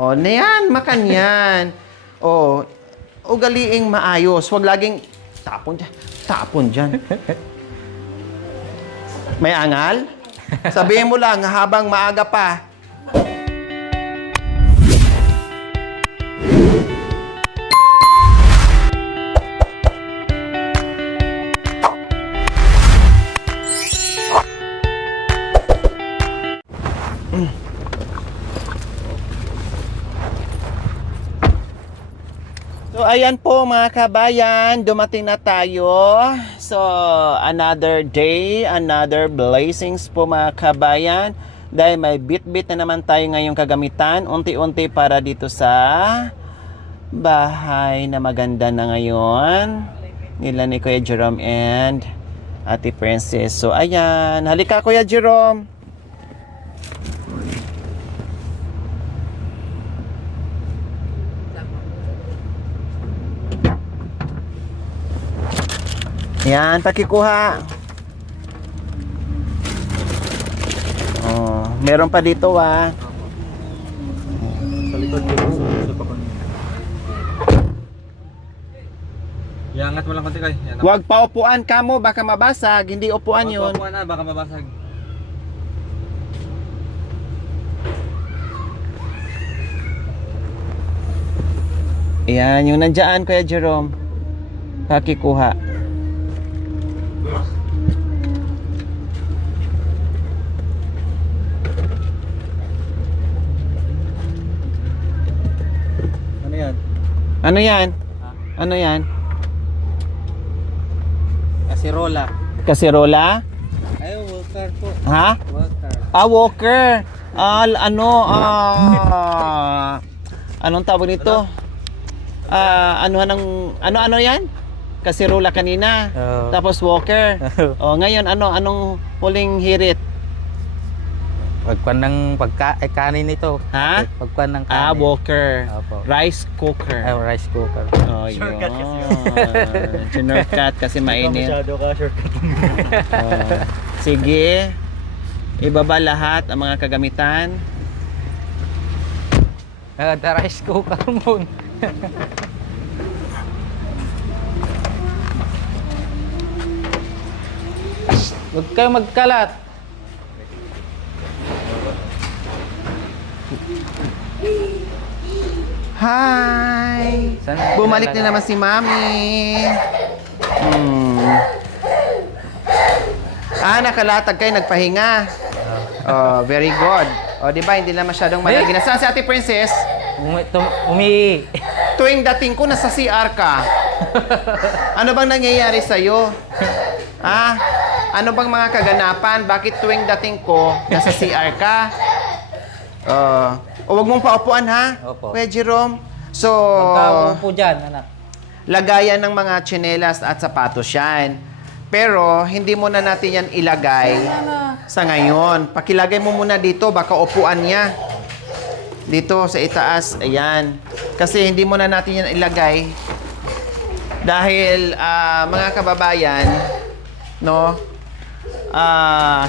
O, na yan, makan yan. O, ugaliing maayos. Huwag laging tapon dyan. Tapon dyan. May angal? Sabihin mo lang habang maaga pa. So, ayan po mga kabayan, dumating na tayo. So, another day, another blessings po mga kabayan. Dahil may bit-bit na naman tayo ngayong kagamitan, unti-unti para dito sa bahay na maganda na ngayon. Nila ni Kuya Jerome and Ate Princess. So, ayan. Halika Kuya Jerome. Yan, pakikuha. Oh, meron pa dito Sa likod dito, sa pakon. Iangat mo lang konti kay. Yan. Huwag pa upuan ka mo, baka mabasag. Hindi upuan yun. Upuan na, baka mabasag. Yan, yung nandyan, Kuya Jerome. Pakikuha. Ano yan? Ano yan? Ha? Ano yan? Kasirola. Kasirola? Ay, walker po. Ha? Walker. Walker. Anong tawag nito? Ano yan? Kasirola kanina. Oo. Tapos walker. Ngayon anong huling hirit? Pagkuan ng kanin ito. Ha? Pagkuan ng kanin. Walker. Opo. Rice cooker. Ay, rice cooker. Oh, Shortcut kasi yun. Shortcut kasi mainit. Masyado ka shortcut. Sige. Ibaba lahat ang mga kagamitan. The rice cooker mo. Huwag kayo magkalat. Hi! Saan- Bumalik na naman si Mami. Nakalatag kayo, nagpahinga. Oh, very good. Oh, di ba, hindi na masyadong malagi. Nasaan si Ate Princess? Umi. Tuwing dating ko, nasa CR ka. Ano bang nangyayari sa'yo? Ano bang mga kaganapan? Bakit tuwing dating ko, nasa CR ka? Huwag mong paupuan, ha? Opo. Kuya Jerome. So, Tawag po dyan, anak. lagayan ng mga tsinelas at sapatos yan. Pero, hindi muna natin yan ilagay sa ngayon. Pakilagay mo muna dito, baka upuan niya. Dito sa itaas, ayan. Kasi hindi muna natin yan ilagay. Dahil, mga kababayan, no,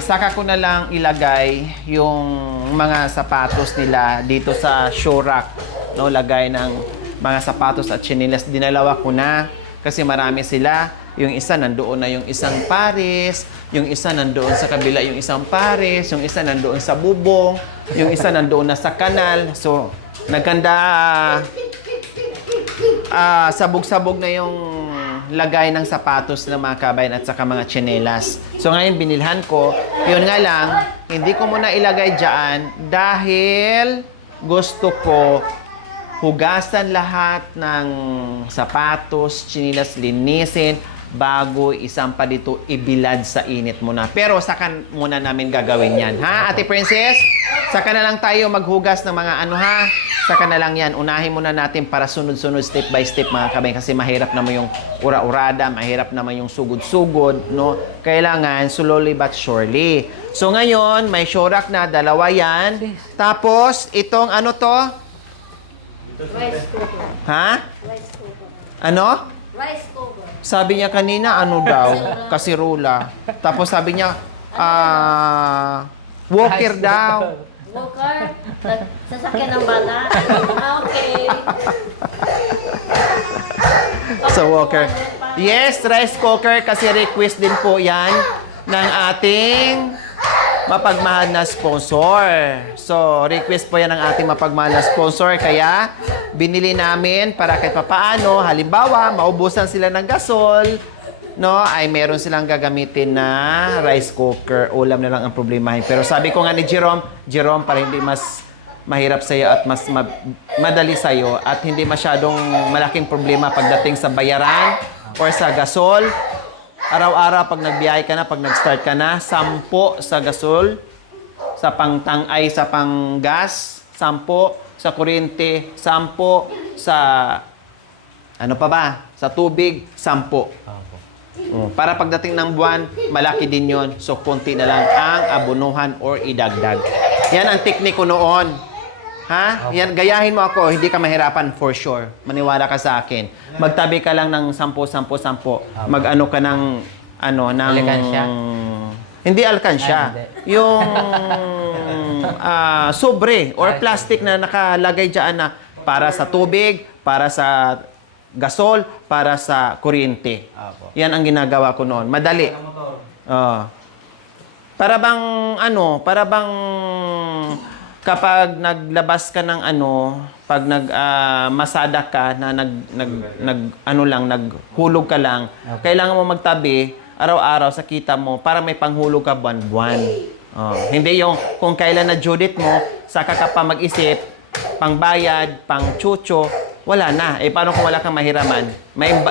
saka ko na lang ilagay yung mga sapatos nila dito sa shoe rack. No, lagay ng mga sapatos at tsinelas. Dinalawa ko na kasi marami sila. Yung isa nandoon na yung isang pares, yung isa nandoon sa kabila yung isang pares, yung isa nandoon sa bubong, yung isa nandoon na sa kanal. So, nagkanda sabog-sabog na yung lagay ng sapatos ng mga kabayan at saka mga tsinelas. So, ngayon binilhan ko. Yun nga lang, hindi ko muna ilagay dyan dahil gusto ko hugasan lahat ng sapatos, tsinelas, linisin, bago isampa dito, ibilad sa init muna. Pero saka muna namin gagawin yan. Ha, Ate Princess? Saka na lang tayo maghugas ng mga ano, ha? Saka na lang yan. Unahin muna natin para sunod-sunod, step by step, mga kabayan. Kasi mahirap naman yung ura-urada, mahirap naman yung sugod-sugod, no? Kailangan slowly but surely. So ngayon, may shorak na, dalawa yan. Tapos, itong ano to? Rice cooker. Ha? Rice cooker. Ano? Rice cooker. Sabi niya kanina, ano daw? Kasirola. Tapos sabi niya, walker daw. Walker. Sasakyan ng bata. Okay. So, Walker. Yes, rice cooker kasi request din po yan ng ating mapagmahal na sponsor. So, request po yan ng ating mapagmahal na sponsor. Kaya, binili namin para kahit papaano, halimbawa, maubusan sila ng gasol, no, ay meron silang gagamitin na rice cooker. Ulam na lang ang problemahin. Pero sabi ko nga ni Jerome, para hindi mas mahirap sa'yo at mas madali sa'yo at hindi masyadong malaking problema pagdating sa bayaran or sa gasol. Araw-araw pag nagbiyahe ka na, pag nag-start ka na, 10 sa gasol, sa pangtangay, sa panggas, 10 sa kuryente, 10 sa ano pa ba? Sa tubig, 10. Para pagdating ng buwan, malaki din yon. So, konti na lang ang abunuhan or idagdag. Yan ang tekniko noon. Ha? Yan, gayahin mo ako, hindi ka mahirapan for sure. Maniwala ka sa akin. Magtabi ka lang ng 10. Mag-ano ka ng, Alkansya? Hindi alkansya. Hindi. Yung sobre or plastic na nakalagay dyan na para sa tubig, para sa gasol, para sa kuryente. Yan ang ginagawa ko noon. Madali. Para bang kapag naglabas ka ng pag masada ka na naghulog ka lang, kailangan mo magtabi araw-araw sa kita mo para may panghulog ka buwan-buwan. Hindi yung kung kailan na due date mo, saka ka pa mag-isip, pangbayad, pang chucho, wala na. Paano kung wala kang mahiraman?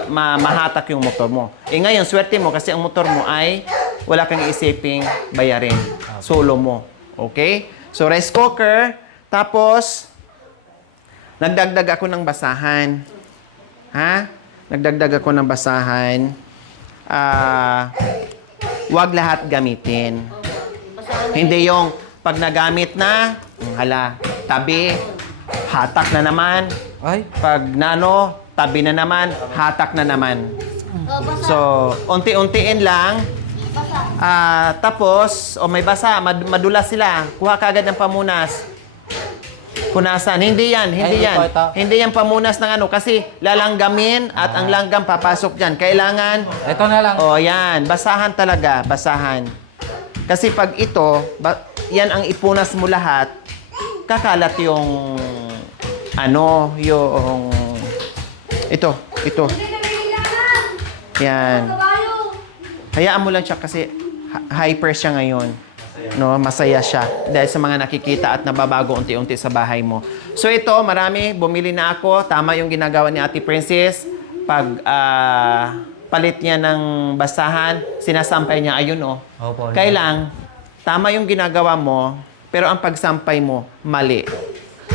Mahatak yung motor mo. Ngayon, swerte mo kasi ang motor mo ay wala kang isiping bayarin. Solo mo. Okay? So, rice cooker. Tapos, nagdagdag ako ng basahan. Ha? Nagdagdag ako ng basahan. Wag lahat gamitin. Hindi yung pag nagamit na, tabi, hatak na naman. Ay, Pag tabi na naman, hatak na naman. So, unti-untiin lang. Tapos, may basa, madulas sila. Kuha kagad ng pamunas. Punasan. Hindi yan. Hindi yan pamunas ng kasi lalanggamin at ang langgam papasok dyan. Kailangan, ito na lang. yan. Basahan talaga. Basahan. Kasi pag ito, yan ang ipunas mo lahat, kakalat yung ito. Yan. Hayaan mo lang siya kasi hyper siya ngayon. No, masaya siya dahil sa mga nakikita at nababago unti-unti sa bahay mo. So ito, marami, bumili na ako. Tama yung ginagawa ni Ate Princess. Pag palit niya ng basahan, sinasampay niya, ayun Opo. Kailang, tama yung ginagawa mo, pero ang pagsampay mo, mali.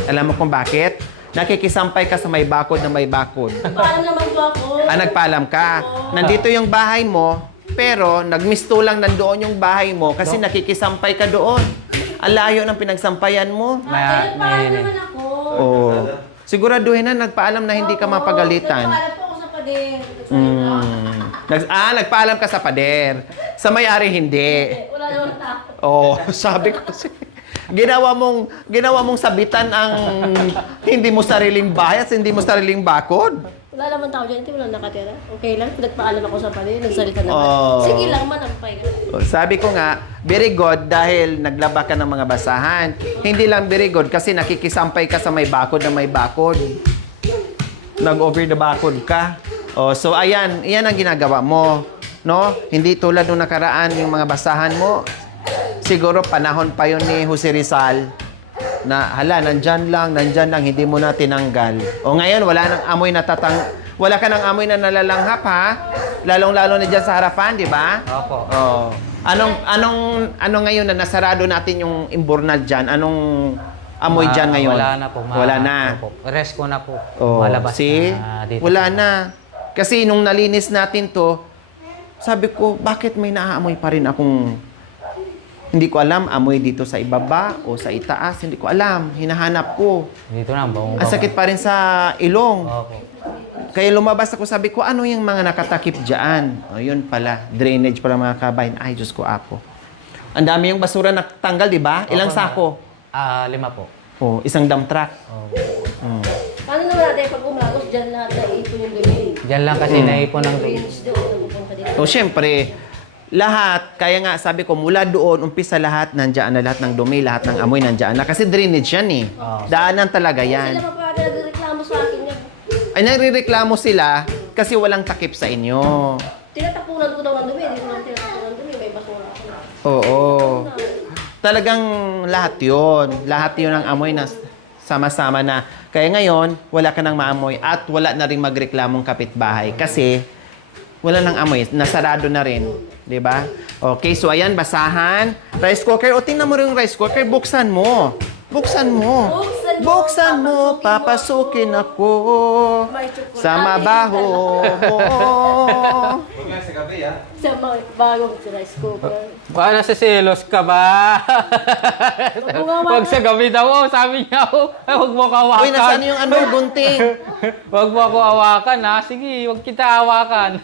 Alam mo kung bakit? Nakikisampay ka sa may bakod na may bakod. Paano naman po ako? Nagpaalam ka. Nandito yung bahay mo, pero nagmisto lang nandoon yung bahay mo kasi nakikisampay ka doon. Ang layo ng pinagsampayan mo. Paano naman ako? Siguraduhin na nagpaalam na hindi ka mapagalitan. Nagpaalam po ako sa pader. Nagpaalam ka sa pader. Sa may-ari hindi. Wala naman ako. Sabi ko ginawa mong sabitan ang hindi mo sariling bahay at hindi mo sariling bakod. Wala naman tao dyan. Hindi mo lang nakatira. Okay lang. Nagpaalam ako sa pader. Nagsalita naman. Sige lang, manampay ka. Sabi ko nga, very good dahil naglaba ka ng mga basahan. Hindi lang very good kasi nakikisampay ka sa may bakod na may bakod. Nag-over the bakod ka. So ayan, iyan ang ginagawa mo. No? Hindi tulad nung nakaraan yung mga basahan mo. Siguro panahon pa yun ni Jose Rizal na nandyan lang, hindi mo na tinanggal. Ngayon, wala ka ng amoy na nalalanghap, ha? Lalong-lalo na dyan sa harapan, di ba? Opo. Anong ngayon na nasarado natin yung imburnal dyan? Anong amoy dyan ngayon? Wala na po. Wala na. Opo. Rest ko na po. Oh, Malabas see? na dito. Wala na. Kasi nung nalinis natin to, sabi ko, bakit may naaamoy pa rin akong... Hindi ko alam, amoy dito sa ibaba o sa itaas. Hindi ko alam. Hinahanap ko. Dito na, bango. Ang sakit pa rin sa ilong. Opo. Kaya lumabas ako, sabi ko, ano yung mga nakatakip dyan? Yun pala. Drainage pala mga kabayan. Ay, Diyos ko ako. Ang dami yung basura natanggal, di ba? Ilang Opo, sako? 5 po. Oh, isang dump truck. Opo. Paano naman natin pag umagos, dyan lahat na ipon yung dumi? Diyan lang kasi naipon ng Drainage doon, napupunta dito. So, syempre, lahat, kaya nga sabi ko, mula doon, umpisa lahat, nandiyan na lahat ng dumi, lahat ng amoy, nandiyan na. Kasi drainage yan eh. Daanan talaga yan. Sila pa pa nagreklamo sa akin yan. Ay, nagre-reklamo sila kasi walang takip sa inyo. Tinatapunan ko daw ang dumi, hindi ko lang tinatapunan dumi, may basura ako na. Oo. Talagang lahat yon. Lahat yon ang amoy na sama-sama na. Kaya ngayon, wala ka nang maamoy at wala na rin magreklamong kapitbahay kasi wala nang amoy. Nasarado na rin. 'Di ba? Okay, so ayan, basahan. Rice cooker. O, tingnan mo rin yung rice cooker. Buksan mo. Buksan mo. Buksan mo. Papasukin ako May chocolate. sa mabaho mo. Sa mga bagong rice cooker. Para sa selos ka ba? Wag sa gabi daw. Oh, sabi niya, oh, wag mo ko hawakan. Uy, nasaan yung ano, gunting? Wag mo ako hawakan, ha? Sige, wag kita hawakan.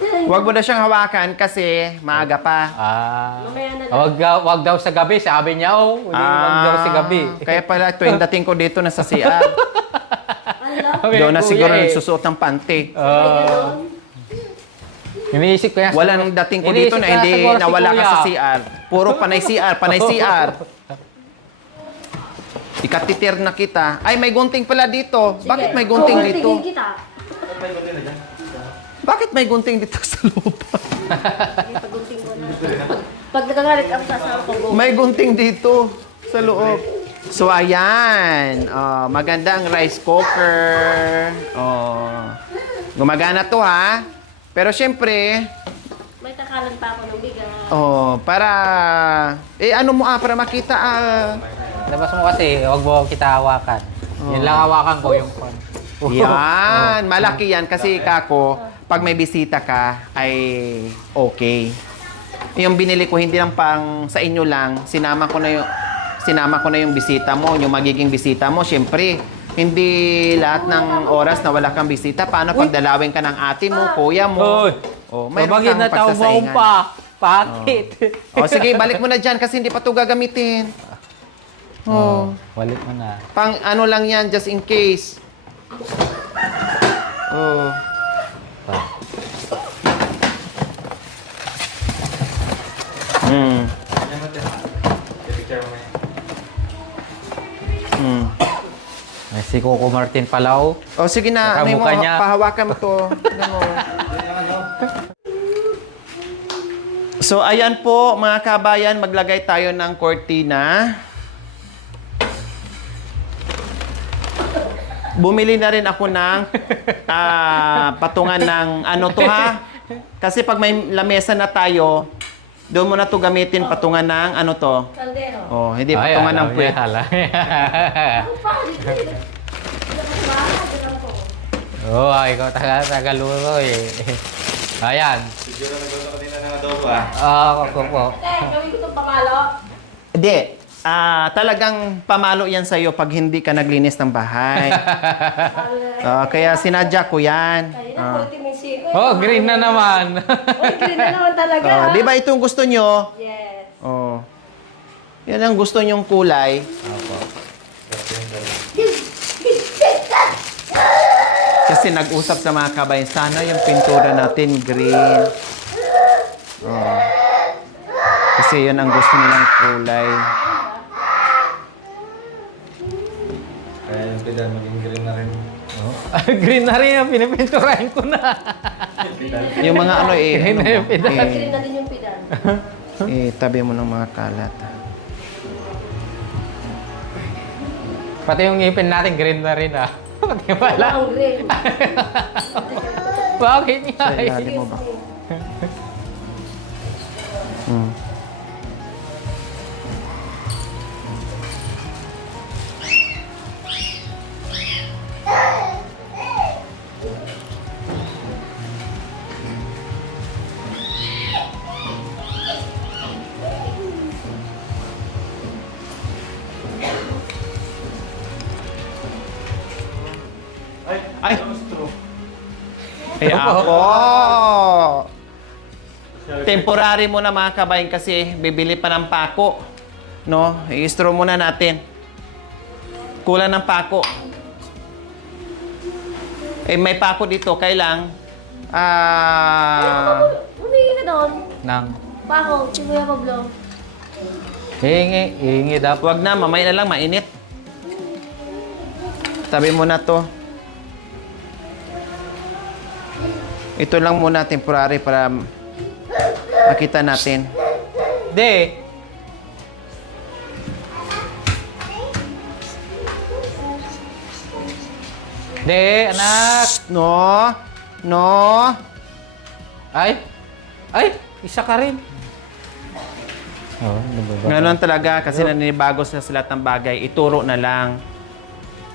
Huwag mo na siyang hawakan kasi maaga pa. Mamaya na lang. Wag daw sa gabi, sabi niya, oh. Wag daw sa gabi. Kaya pala, tuwing dating ko dito na sa CR. Ano? Doon na Kuya, siguro eh. nagsusuot ng panty. Iniisip ko yan. Wala nang dating ko dito na hindi nawala ka sa CR. Puro panay CR, panay CR. Ikatitir na kita. Ay, may gunting pala dito. Bakit may gunting dito? Tingin kita. Bakit may gunting dito sa lupa? Sige, pagunting ko na. Pag nagagalit ang kasama ko, go. May gunting dito sa loob. So, ayan. Maganda ang rice cooker. Gumagana to, ha? Pero, syempre, May takalan pa ako ng bigas. para... ano mo, para makita, Labas mo kasi, wag mo kita hawakan. Yan lang hawakan ko yung pan. Yan. Malaki yan kasi, kako, pag may bisita ka, ay okay. Yung binili ko, hindi lang pang sa inyo lang. Sinama ko na yung bisita mo, yung magiging bisita mo. Siyempre, hindi lahat ng oras na wala kang bisita. Paano pag dalawin ka ng ate mo, kuya mo? Oy! Mayroon Bakit kang natawag mo pagsasaingan. pa? Bakit? Sige, balik mo na dyan kasi hindi pa ito gagamitin. Walit mo na. Pang ano lang yan, just in case. Ay, si Coco Martin pala, oh. Sige na, may mo, Nakamukha niya. pahawakan mo to. So, ayan po, mga kabayan, maglagay tayo ng cortina. Bumili na rin ako ng patungan ng ano to, ha? Kasi pag may lamesa na tayo, doon mo na to gamitin patungan ng ano to. Kaldero. Hindi patungan ng puwet. Ikaw taga-luto, eh. Ayan. Siguro nagluto ka din ng adobo, ah. Ako po. Gawin ko itong pamalo. Hindi. Talagang pamalo yan sa'yo pag hindi ka naglinis ng bahay. Kaya sinadya ko yan. Kaya na, vitamin C ko. Oh, green na naman. Uy, green na naman talaga. Di ba itong gusto nyo? Yes. Yan ang gusto nyong kulay. Kasi nag-usap sa mga kabayan, sana yung pintura natin green. Kasi yun ang gusto nilang kulay. Kaya yung pedal maging green na rin. Green na rin, pinipinturahin ko na. Yung mga ano Green na yung pedal. Green na din yung pidan. tabi mo ng mga kalat. Pati yung ngipin natin, green na rin, ah. Pati pala. Ang green. Bakit nga? Sa ilalim mo ba? Ay! Ay, ako! Temporary mo na mga kabayan kasi bibili pa ng pako. No? I-straw muna natin. Kulang ng pako. Eh, may pako dito. Kailang, Humingi ka doon. Nang, Pako, si Kuya Pablo. hihingi dapat. wag na, mamaya na lang, mainit. Tabi mo na to. Ito lang muna, temporary, para makita natin. Di. Di, anak. No? No? Ay. Ay, isa ka rin. Oh, nababa. Ganon talaga, kasi naninibago sa lahat ng bagay. Ituro na lang.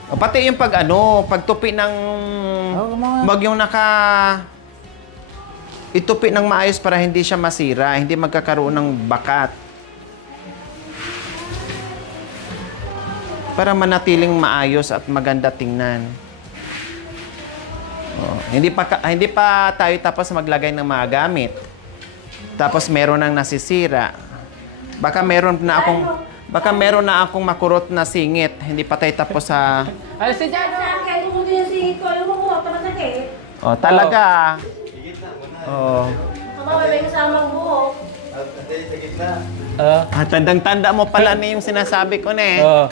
O, pati yung pagtupi ng... Wag yung itupi ng maayos para hindi siya masira, hindi magkakaroon ng bakat. Para manatiling maayos at maganda tingnan. Oh, hindi pa tayo tapos maglagay ng mga gamit. Tapos meron nang nasisira. Baka meron na akong makurot na singit. Hindi pa tayo tapos sa... Ay, si Jan. Sa akin, kung din yung singit ko, alam mo kung ako masakit. Oh, talaga. Oh. Mama, may kasamang buhok. Ate, sa gitna. Tandang-tanda mo pala na yung sinasabi ko na eh. Oh.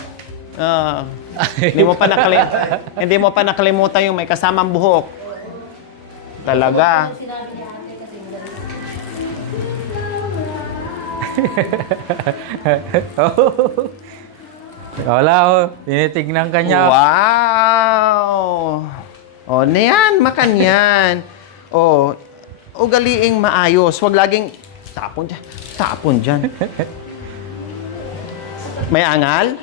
Hindi mo pa nakalimutan yung may kasamang buhok. Talaga. Sinabi ni ate kasi Wala, oh. Tinitignan ka niya. Wow! O, niyan, makanyan. O, ugaliing maayos. Huwag laging tapon dyan. Tapon dyan. May angal?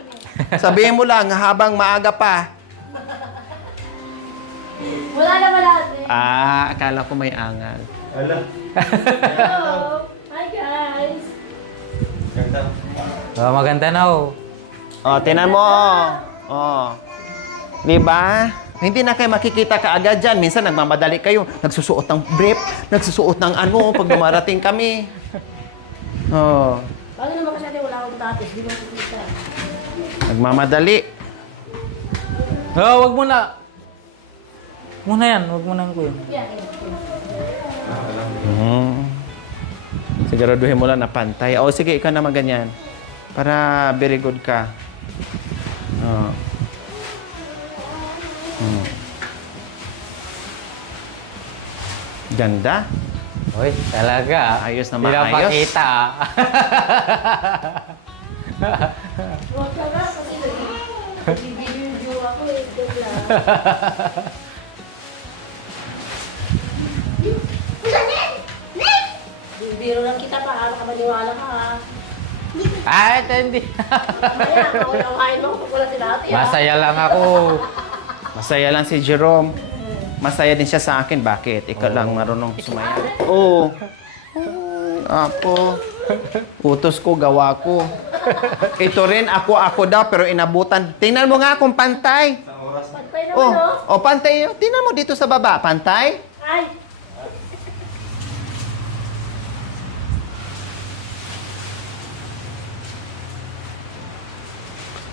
Sabihin mo lang, habang maaga pa. wala naman ate. Akala ko may angal. Ala. Hello. Hi guys. Ganda. Oh, maganda na, oh. O, tinan mo. O. Di ba? Hindi na kayo makikita kaagad dyan. Minsan nagmamadali kayo. Nagsusuot ng brief. Nagsusuot ng pag dumarating kami. O. Paano naman kasi ate, wala akong tapos. Di mo makikita. Nagmamadali. Oh, wag mo na. Muna yan, wag mo na kuya. Yeah. Siguraduhin mo lang na pantay. O, sige, ikaw naman ganyan. Para very good ka. O. Ganda. Uy, talaga. Ayos na Hindi maayos. pakita, ah. Huwag ka nga kasi nag-video ako eh. Ito lang. Biro lang kita pa, ka maniwala ka ha. Ay, hindi. Kaya, kawain mo kung wala sila ate ha. Masaya lang ako. Masaya lang si Jerome. Masaya din siya sa akin. Bakit? Ikaw lang marunong sumaya. Oo. Ako. Utos ko, gawa ko. Ito rin, ako daw, pero inabutan. Tingnan mo nga kung pantay. Pantay naman no? Pantay. Tingnan mo dito sa baba. Pantay? Ay!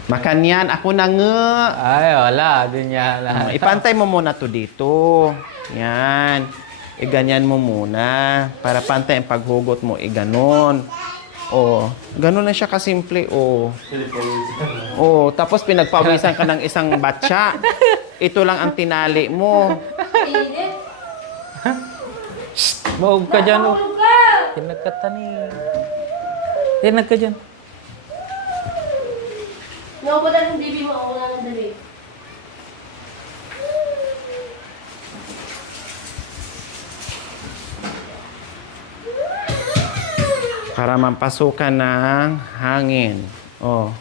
Makanyan, ako na nga. Ay, wala. Doon niya lahat. Ipantay mo muna to dito. Yan. Ganyan mo muna. Para pantay ang paghugot mo. Ganon. O, ganon na siya kasimple. O, tapos pinagpawisan ka ng isang batya. Ito lang ang tinali mo. Init! Maog ka dyan, oh. Mahulog ka! Tinagkatani. Tinag ka dyan. Nakupadan ng bibi mo ako na ng dali. Para mampasukan ng hangin. O.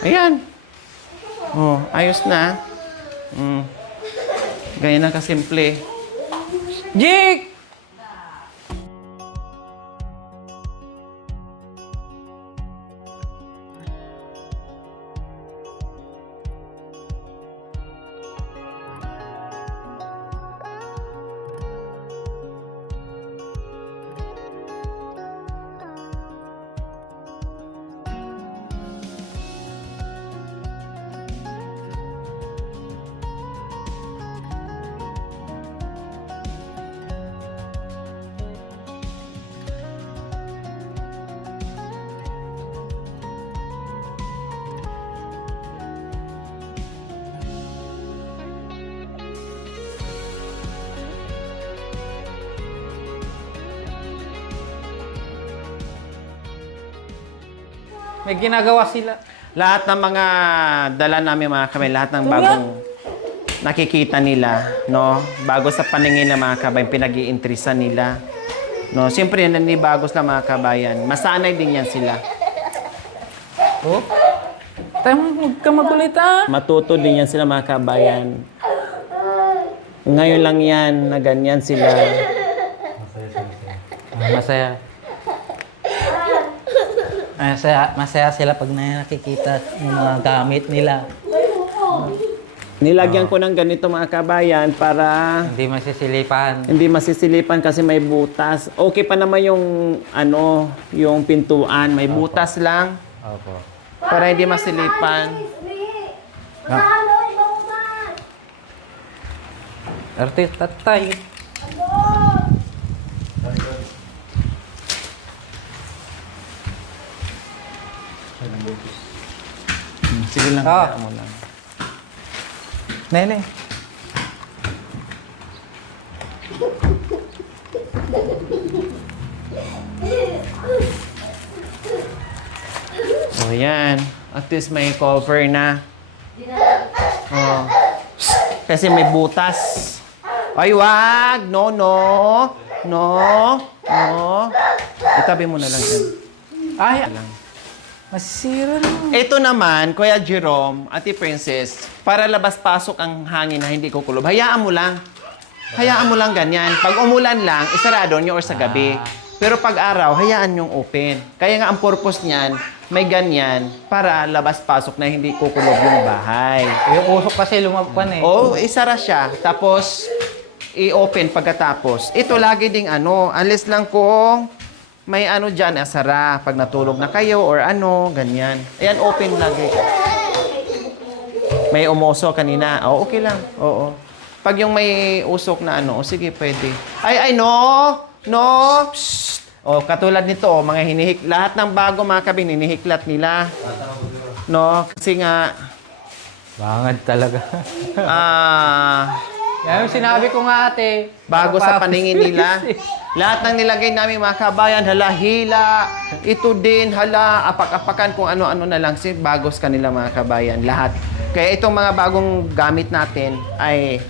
Ayan. O, ayos na. Ganyan na kasimple. Jake! May ginagawa sila. Lahat ng mga dala namin mga kabay, lahat ng bagong nakikita nila, no? Bago sa paningin ng mga kabayan, pinag-iintrisan nila. No, siyempre nanibagos lang mga kabayan. Masanay din yan sila. Oh? Tayo, huwag ka magulit ah. Matuto din yan sila mga kabayan. Ngayon lang yan na ganyan sila. Masaya. Masaya sila pag nakikita ng mga gamit nila. Nilagyan ko ng ganito mga kabayan para Hindi masisilipan. hindi masisilipan kasi may butas. Okay pa naman yung ano, yung pintuan, may butas lang Opo. para hindi masilipan. Arte, tatay. Sige lang, Ah. hayaan mo lang. Nene. So yan, at least may cover na. Oh. Kasi may butas. Ay, wag! No, no! No! No! Itabi mo na lang dyan. Ay, masisira na. Ito naman, Kuya Jerome, Ate Princess, para labas-pasok ang hangin na hindi kukulob, hayaan mo lang. Hayaan mo lang ganyan. Pag umulan lang, isarado nyo or sa gabi. Pero pag araw, hayaan nyong open. Kaya nga ang purpose niyan, may ganyan para labas-pasok na hindi kukulob yung bahay. Yung usok kasi lumagpan eh. O, isara siya. Tapos, i-open pagkatapos. Ito lagi ding ano, alis lang kung may ano dyan, asara. Pag natulog na kayo or ano, ganyan. Ayan, open lagi. May umuso kanina. O, okay lang. Oo. Pag yung may usok na ano, o sige, pwede. Ay, no! No! Psst! O, katulad nito, o, mga lahat ng bago mga kabin, hinihiklat nila. No? Kasi nga, Bangad talaga. Yan yung sinabi ko nga ate. bago sa paningin nila. Lahat ng nilagay namin mga kabayan, hala, hila, ito din, hala, apak-apakan kung ano-ano na lang. Bagos kanila mga kabayan, lahat. Kaya itong mga bagong gamit natin ay,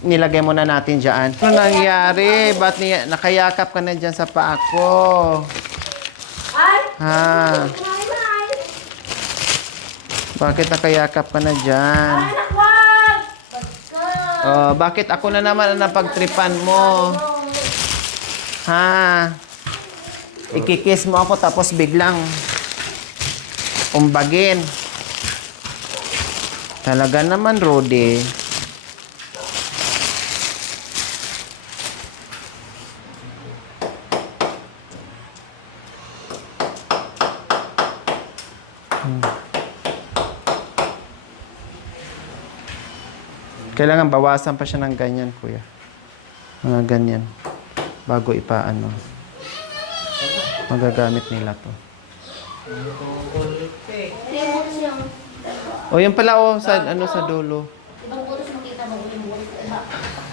nilagay muna natin dyan. Ano nangyari? Ba't nakayakap ka na dyan sa paa ko? Ha? Bakit nakayakap ka na dyan? Oh, bakit ako na naman ang napagtripan mo? Ha? Ikikiss mo ako tapos biglang umbagin. Talaga naman, Rudy. Kailangan bawasan pa siya ng ganyan, kuya. Mga ganyan. Bago ipaano. Magagamit nila to. O, yan pala, o, sa, ano, sa dulo. Ibang butas makita mo yung butas.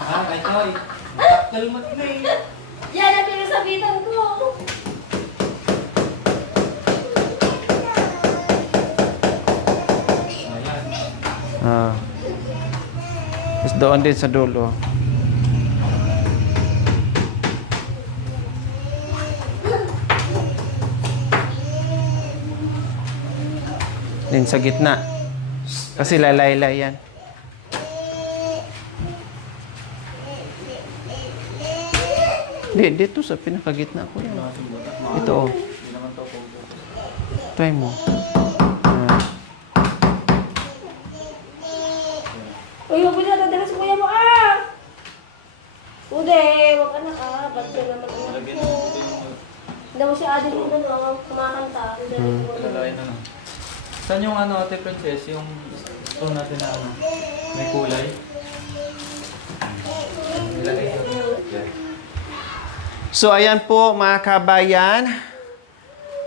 Ay, taktal mo na eh. Yan ang pinasabitan ko. Ah. Tapos doon din sa dulo. Din sa gitna. Kasi lalaylay yan. Dito sa pinakagitna ko yan. Ito, oh. Try mo. Ah. Uy, huwag mo na dadala sa kuya mo, Ude, wag ka na, ba't ka naman anak ko? Hindi mo si Ate yung kumakanta. Saan yung ano, Ate Princess? Yung stone natin na ano? May kulay? Nilagay ko. So, ayan po mga kabayan.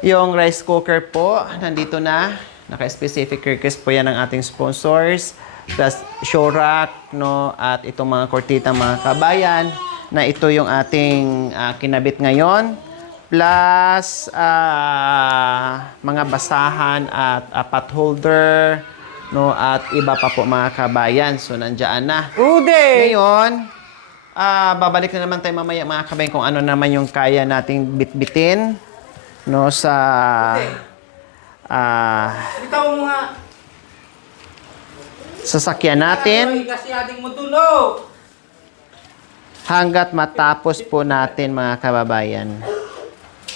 Yung rice cooker po, nandito na. Naka-specific request po yan ng ating sponsors. Plus, show rack, no? At itong mga kortita mga kabayan, na ito yung ating kinabit ngayon plus mga basahan at pot holder, no, at iba pa po mga kabayan. So nandiyan na. Ude! Ngayon, babalik na naman tayo mamaya mga kabayan kung ano naman yung kaya nating bitbitin, no, sa Ikaw mo nga. sasakyan natin Kasi ating mo tulog. hanggat matapos po natin mga kababayan.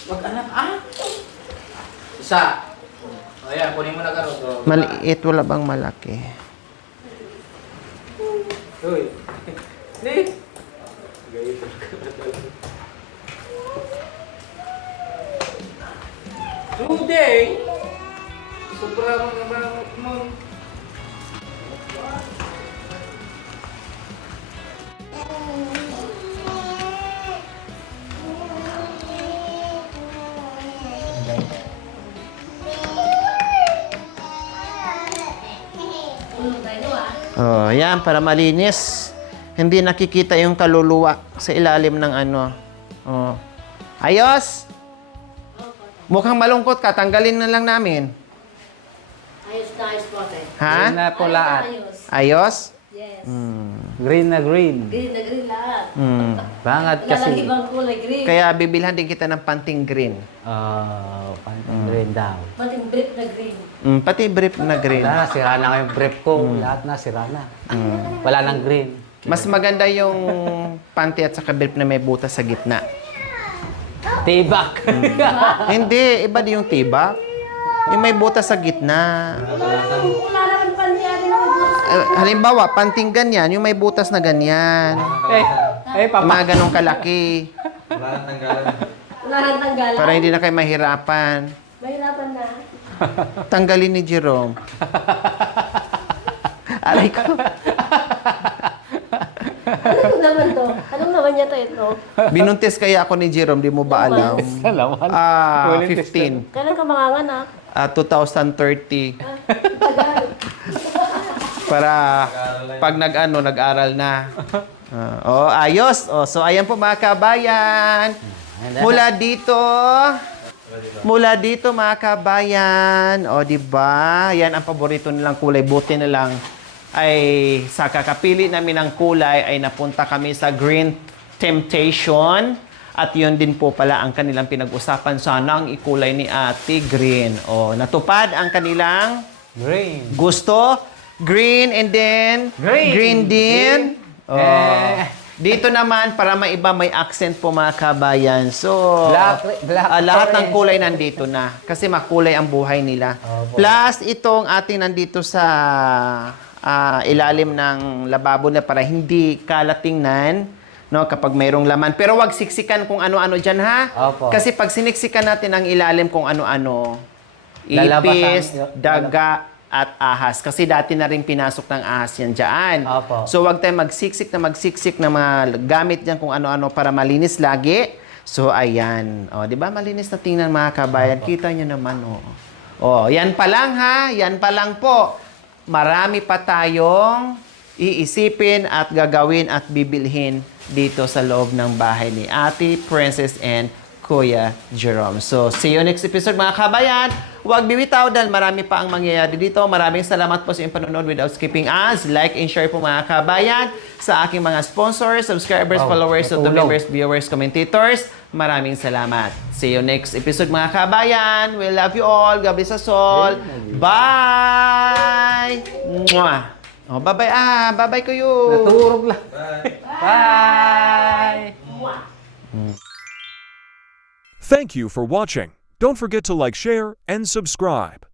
Mag-anak, Isa. O yan, kunin mo na karot. Maliit, wala bang malaki? Uy. Ni. Today, sobrang mo. Oh, yan, para malinis. Hindi nakikita yung kaluluwa sa ilalim ng ano. Oh. Ayos! Mukhang malungkot ka, tanggalin na lang namin. Ayos na ayos po ate. Ha? Green na pulaat. Ayos. Ayos? Yes. Green na green. Green na green lahat. Bangat Wala lang kasi. ibang kulay green. Kaya bibilhan din kita ng panting green. Green daw. Mating brief na green. Pati brief na green. Wala na, sira na yung brief ko. Lahat na, sira na. Wala nang green. Mas maganda yung panty at saka brief na may butas sa gitna. Tibak. Hindi, iba din yung tibak. Yung may butas sa gitna. Wala naman pangyari na mag Halimbawa, panting ganyan, yung may butas na ganyan. Eh, Yung papa. mga ganong kalaki. Wala nang tanggalan. Wala nang tanggalan. Para hindi na kayo mahirapan. Mahirapan na. Tanggalin ni Jerome. Aray ko. Ano naman to? Anong naman niya to ito? Binuntis kaya ako ni Jerome, di mo ba alam? Salamat. 15. Kailan ka manganganak? 2030. Tagal. Para pag nag-aral na. Ayos. So ayan po mga kabayan. Mula dito mga kabayan. Di ba? Yan ang paborito nilang kulay. Buti na lang ay sa kakapili namin ng kulay ay napunta kami sa Green Temptation. At yun din po pala ang kanilang pinag-usapan. Sana ang ikulay ni Ate Green. Natupad ang kanilang Green. gusto. Green and then Green. din. Dito naman, para maiba, may accent po mga kabayan. So, Black, lahat ng orange. kulay nandito na. Kasi makulay ang buhay nila. Plus, itong ating nandito sa ilalim ng lababo na para hindi kalatingnan, no, kapag mayroong laman. Pero wag siksikan kung ano-ano dyan, ha? Opo. Kasi pag siniksikan natin ang ilalim kung ano-ano, ipis, daga, at ahas. Kasi dati na rin pinasok ng ahas yan dyan. Opo. So, wag tayong magsiksik na mga gamit dyan kung ano-ano para malinis lagi. So, ayan. Di ba malinis na tingnan mga kabayan? Opo. Kita nyo naman, yan pa lang, ha? Yan pa lang po. Marami pa tayong iisipin at gagawin at bibilhin dito sa loob ng bahay ni Ate Princess and Kuya Jerome. So, see you next episode mga kabayan. Huwag bibitaw dahil marami pa ang mangyayari dito. Maraming salamat po sa inyong panonood without skipping us. Like and share po mga kabayan sa aking mga sponsors, subscribers, followers, subscribers, viewers, commentators. Maraming salamat. See you next episode mga kabayan. We love you all. God bless us all. Bye! Mwah! Bye-bye. Bye-bye kayo. Naturog lang. Bye! Thank you for watching. Don't forget to like, share, and subscribe.